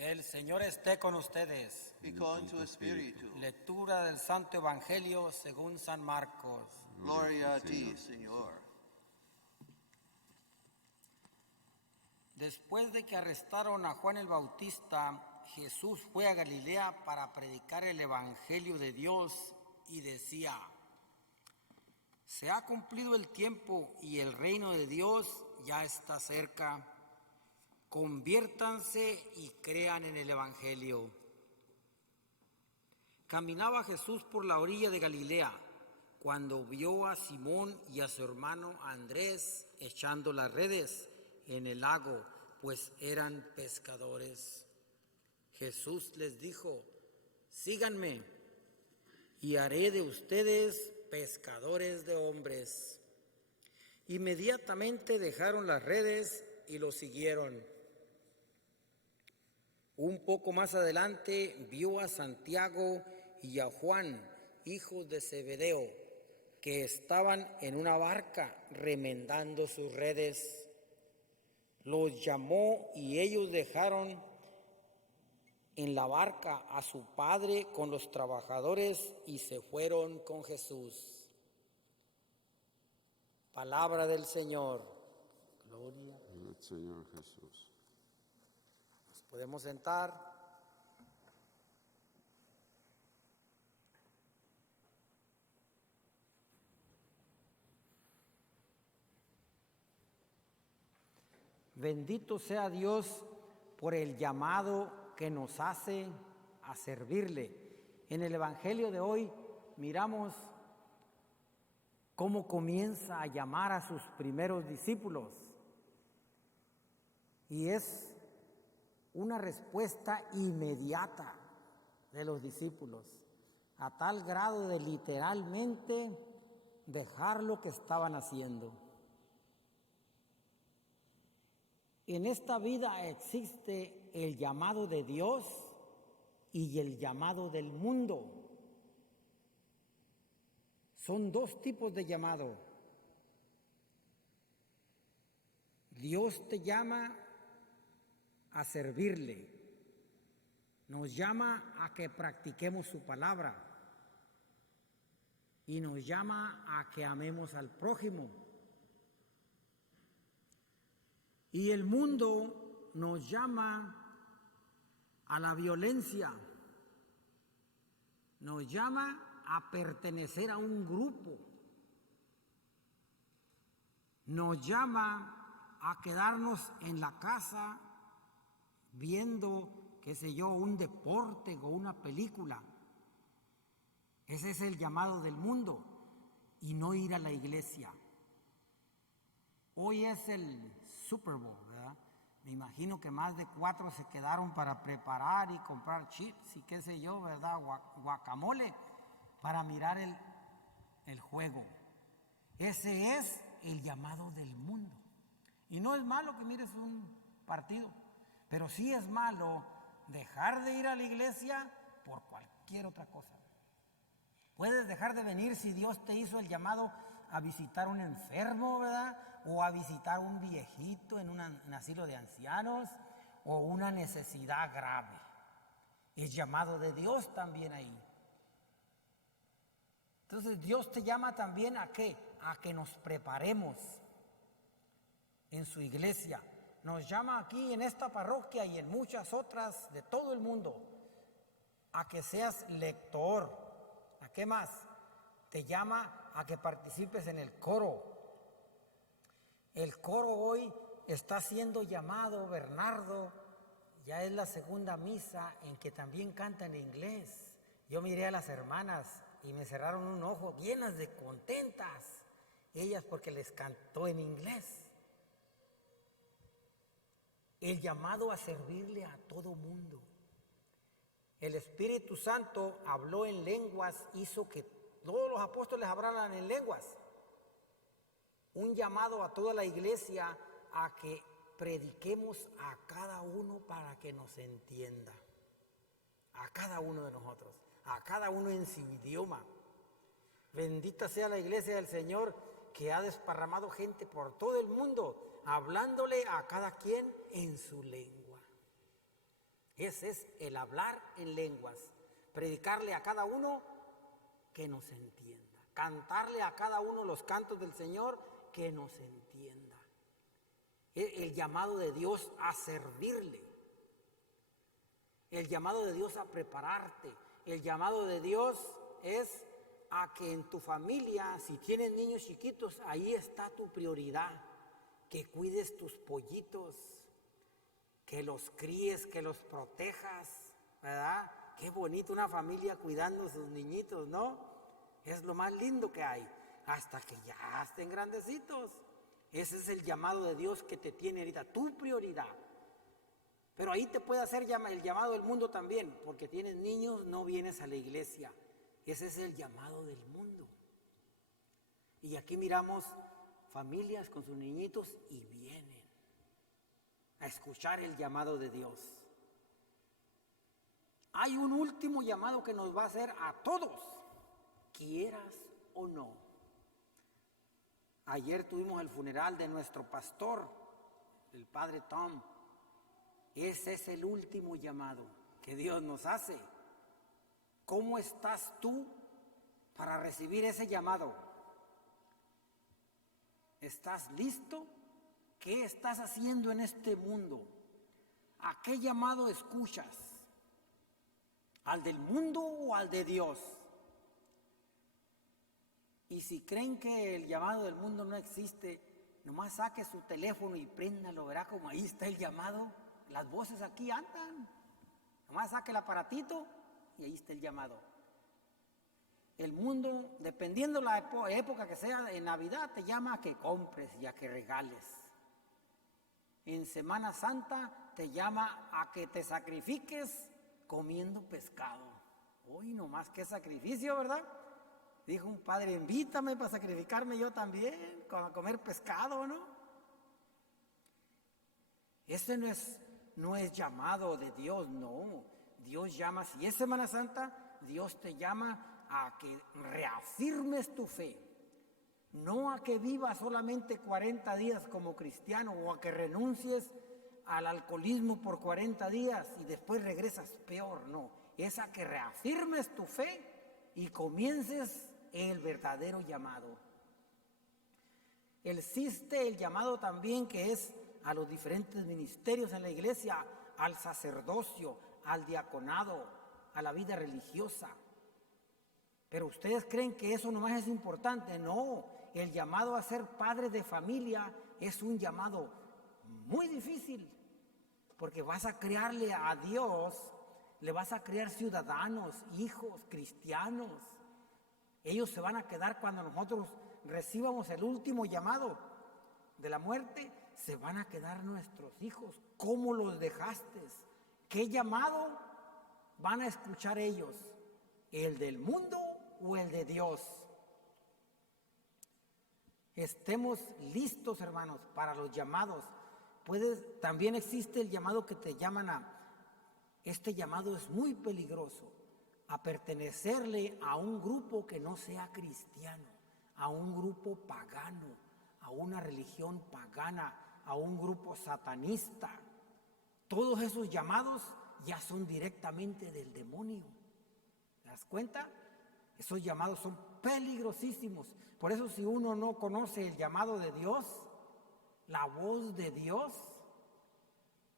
Que el Señor esté con ustedes. Y con tu espíritu. Lectura del Santo Evangelio según San Marcos. Gloria a ti, Señor. Después de que arrestaron a Juan el Bautista, Jesús fue a Galilea para predicar el Evangelio de Dios y decía: se ha cumplido el tiempo y el reino de Dios ya está cerca. Conviértanse y crean en el Evangelio. Caminaba Jesús por la orilla de Galilea cuando vio a Simón y a su hermano Andrés echando las redes en el lago, pues eran pescadores. Jesús les dijo: síganme y haré de ustedes pescadores de hombres. Inmediatamente dejaron las redes y lo siguieron. Un poco más adelante vio a Santiago y a Juan, hijos de Zebedeo, que estaban en una barca remendando sus redes. Los llamó y ellos dejaron en la barca a su padre con los trabajadores y se fueron con Jesús. Palabra del Señor. Gloria al Señor Jesús. Nos podemos sentar. Bendito sea Dios por el llamado que nos hace a servirle. En el Evangelio de hoy miramos cómo comienza a llamar a sus primeros discípulos. Y es una respuesta inmediata de los discípulos, a tal grado de literalmente dejar lo que estaban haciendo. En esta vida existe el llamado de Dios y el llamado del mundo. Son dos tipos de llamado. Dios te llama a servirle, nos llama a que practiquemos su palabra y nos llama a que amemos al prójimo. Y el mundo nos llama a la violencia, nos llama a pertenecer a un grupo, nos llama a quedarnos en la casa viendo, qué sé yo, un deporte o una película. Ese es el llamado del mundo, y no ir a la iglesia. Hoy es el Super Bowl, ¿verdad? Me imagino que más de 4 se quedaron para preparar y comprar chips y qué sé yo, ¿verdad? Guacamole para mirar el juego. Ese es el llamado del mundo. Y no es malo que mires un partido, pero sí es malo dejar de ir a la iglesia por cualquier otra cosa. Puedes dejar de venir si Dios te hizo el llamado a visitar a un enfermo, ¿verdad? O a visitar a un viejito en un asilo de ancianos, o una necesidad grave. Es llamado de Dios también ahí. Entonces Dios te llama también ¿a qué? A que nos preparemos en su iglesia. Nos llama aquí en esta parroquia y en muchas otras de todo el mundo a que seas lector. ¿A qué más? Te llama a que participes en el coro. El coro hoy está siendo llamado, Bernardo, ya es la segunda misa en que también canta en inglés. Yo miré a las hermanas y me cerraron un ojo, llenas de contentas, ellas porque les cantó en inglés. El llamado a servirle a todo mundo. El Espíritu Santo habló en lenguas, hizo que todos los apóstoles hablaran en lenguas. Un llamado a toda la iglesia a que prediquemos a cada uno para que nos entienda. A cada uno de nosotros, a cada uno en su idioma. Bendita sea la iglesia del Señor, que ha desparramado gente por todo el mundo, hablándole a cada quien en su lengua. Ese es el hablar en lenguas, predicarle a cada uno que nos entienda, cantarle a cada uno los cantos del Señor que nos entienda. El llamado de Dios a servirle, el llamado de Dios a prepararte, el llamado de Dios es a que en tu familia, si tienes niños chiquitos, ahí está tu prioridad, que cuides tus pollitos, que los críes, que los protejas, ¿verdad? Qué bonito una familia cuidando a sus niñitos, ¿no? Es lo más lindo que hay, hasta que ya estén grandecitos. Ese es el llamado de Dios que te tiene ahorita, tu prioridad. Pero ahí te puede hacer el llamado del mundo también, porque tienes niños, no vienes a la iglesia. Ese es el llamado del mundo. Y aquí miramos familias con sus niñitos y vienen a escuchar el llamado de Dios. Hay un último llamado que nos va a hacer a todos, quieras o no. Ayer tuvimos el funeral de nuestro pastor, el padre Tom. Ese es el último llamado que Dios nos hace. ¿Cómo estás tú para recibir ese llamado? ¿Estás listo? ¿Qué estás haciendo en este mundo? ¿A qué llamado escuchas? ¿Al del mundo o al de Dios? Y si creen que el llamado del mundo no existe, nomás saque su teléfono y préndalo, verá como ahí está el llamado. Las voces aquí andan. Nomás saque el aparatito y ahí está el llamado. El mundo, dependiendo la época que sea, en Navidad te llama a que compres y a que regales. En Semana Santa te llama a que te sacrifiques comiendo pescado. Uy, nomás qué sacrificio, ¿verdad? Dijo un padre, invítame para sacrificarme yo también, a comer pescado, ¿no? Ese no es llamado de Dios, no. Dios llama, si es Semana Santa, Dios te llama a que reafirmes tu fe. No a que vivas solamente 40 días como cristiano o a que renuncies al alcoholismo por 40 días y después regresas peor, no. Es a que reafirmes tu fe y comiences el verdadero llamado. Existe el llamado también que es a los diferentes ministerios en la iglesia, al sacerdocio, al diaconado, a la vida religiosa. Pero ustedes creen que eso nomás es importante. No, el llamado a ser padre de familia es un llamado muy difícil, porque vas a crearle a Dios, le vas a crear ciudadanos, hijos, cristianos. Ellos se van a quedar cuando nosotros recibamos el último llamado de la muerte, se van a quedar nuestros hijos. ¿Cómo los dejaste? ¿Qué llamado van a escuchar ellos? ¿El del mundo o el de Dios? Estemos listos, hermanos, para los llamados. También existe el llamado que te llaman este llamado es muy peligroso, a pertenecerle a un grupo que no sea cristiano, a un grupo pagano, a una religión pagana, a un grupo satanista. Todos esos llamados ya son directamente del demonio. ¿Te das cuenta? Esos llamados son peligrosísimos. Por eso si uno no conoce el llamado de Dios, la voz de Dios,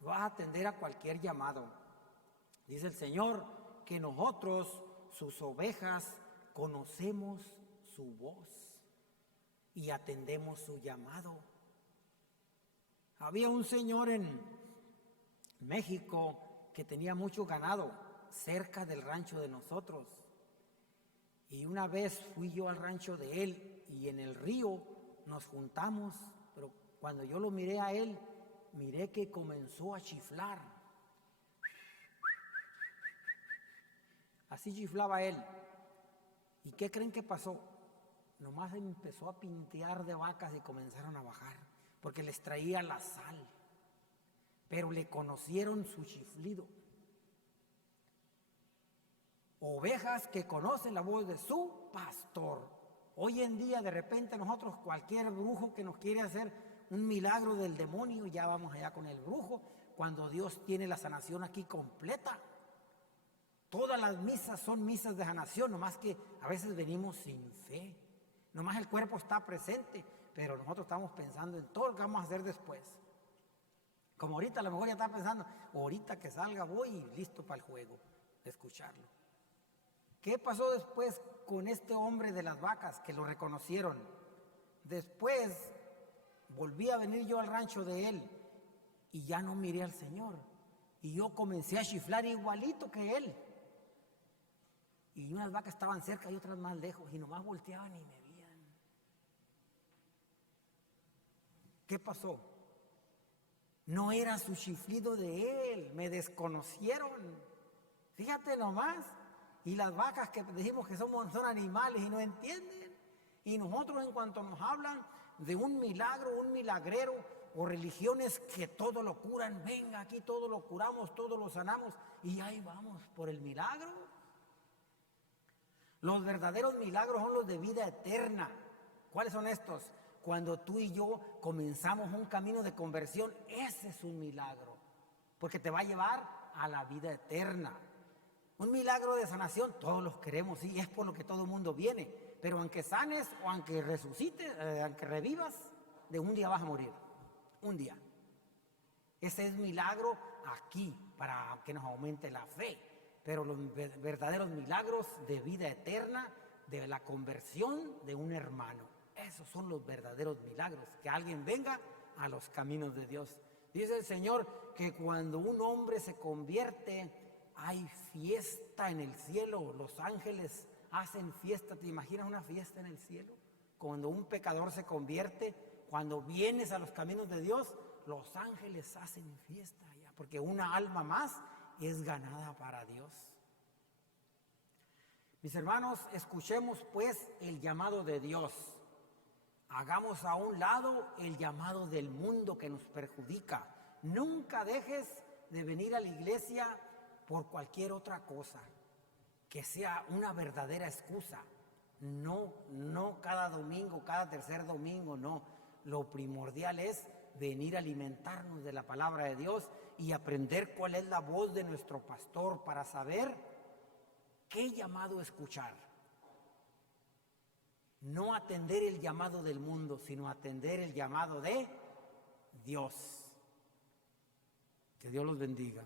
vas a atender a cualquier llamado. Dice el Señor que nosotros, sus ovejas, conocemos su voz y atendemos su llamado. Había un señor en México que tenía mucho ganado cerca del rancho de nosotros. Y una vez fui yo al rancho de él y en el río nos juntamos, pero cuando yo lo miré a él, miré que comenzó a chiflar. Así chiflaba él. ¿Y qué creen que pasó? Nomás empezó a pintear de vacas y comenzaron a bajar, porque les traía la sal. Pero le conocieron su chiflido. Ovejas que conocen la voz de su pastor. Hoy en día, de repente, nosotros, cualquier brujo que nos quiere hacer un milagro del demonio, ya vamos allá con el brujo, cuando Dios tiene la sanación aquí completa. Todas las misas son misas de sanación, nomás que a veces venimos sin fe. Nomás el cuerpo está presente, pero nosotros estamos pensando en todo lo que vamos a hacer después. Como ahorita a lo mejor ya está pensando, ahorita que salga voy listo para el juego, de escucharlo. ¿Qué pasó después con este hombre de las vacas que lo reconocieron? Después volví a venir yo al rancho de él y ya no miré al Señor. Y yo comencé a chiflar igualito que él. Y unas vacas estaban cerca y otras más lejos y nomás volteaban y me veían. ¿Qué pasó? No era su chiflido de él, me desconocieron. Fíjate nomás. Y las vacas que decimos que son animales y no entienden. Y nosotros en cuanto nos hablan de un milagro, un milagrero o religiones que todo lo curan, venga aquí todo lo curamos, todo lo sanamos y ahí vamos por el milagro. Los verdaderos milagros son los de vida eterna. ¿Cuáles son estos? Cuando tú y yo comenzamos un camino de conversión, ese es un milagro, porque te va a llevar a la vida eterna. Un milagro de sanación, todos los queremos, sí, es por lo que todo el mundo viene, pero aunque sanes o aunque resucites, aunque revivas, de un día vas a morir, un día. Ese es milagro aquí, para que nos aumente la fe, pero los verdaderos milagros de vida eterna, de la conversión de un hermano, esos son los verdaderos milagros, que alguien venga a los caminos de Dios. Dice el Señor que cuando un hombre se convierte, hay fiesta en el cielo, los ángeles hacen fiesta. ¿Te imaginas una fiesta en el cielo? Cuando un pecador se convierte, cuando vienes a los caminos de Dios, los ángeles hacen fiesta allá, porque una alma más es ganada para Dios. Mis hermanos, escuchemos pues el llamado de Dios. Hagamos a un lado el llamado del mundo que nos perjudica. Nunca dejes de venir a la iglesia por cualquier otra cosa, que sea una verdadera excusa. No cada domingo, cada tercer domingo, no. Lo primordial es venir a alimentarnos de la palabra de Dios y aprender cuál es la voz de nuestro pastor para saber qué llamado escuchar. No atender el llamado del mundo, sino atender el llamado de Dios. Que Dios los bendiga.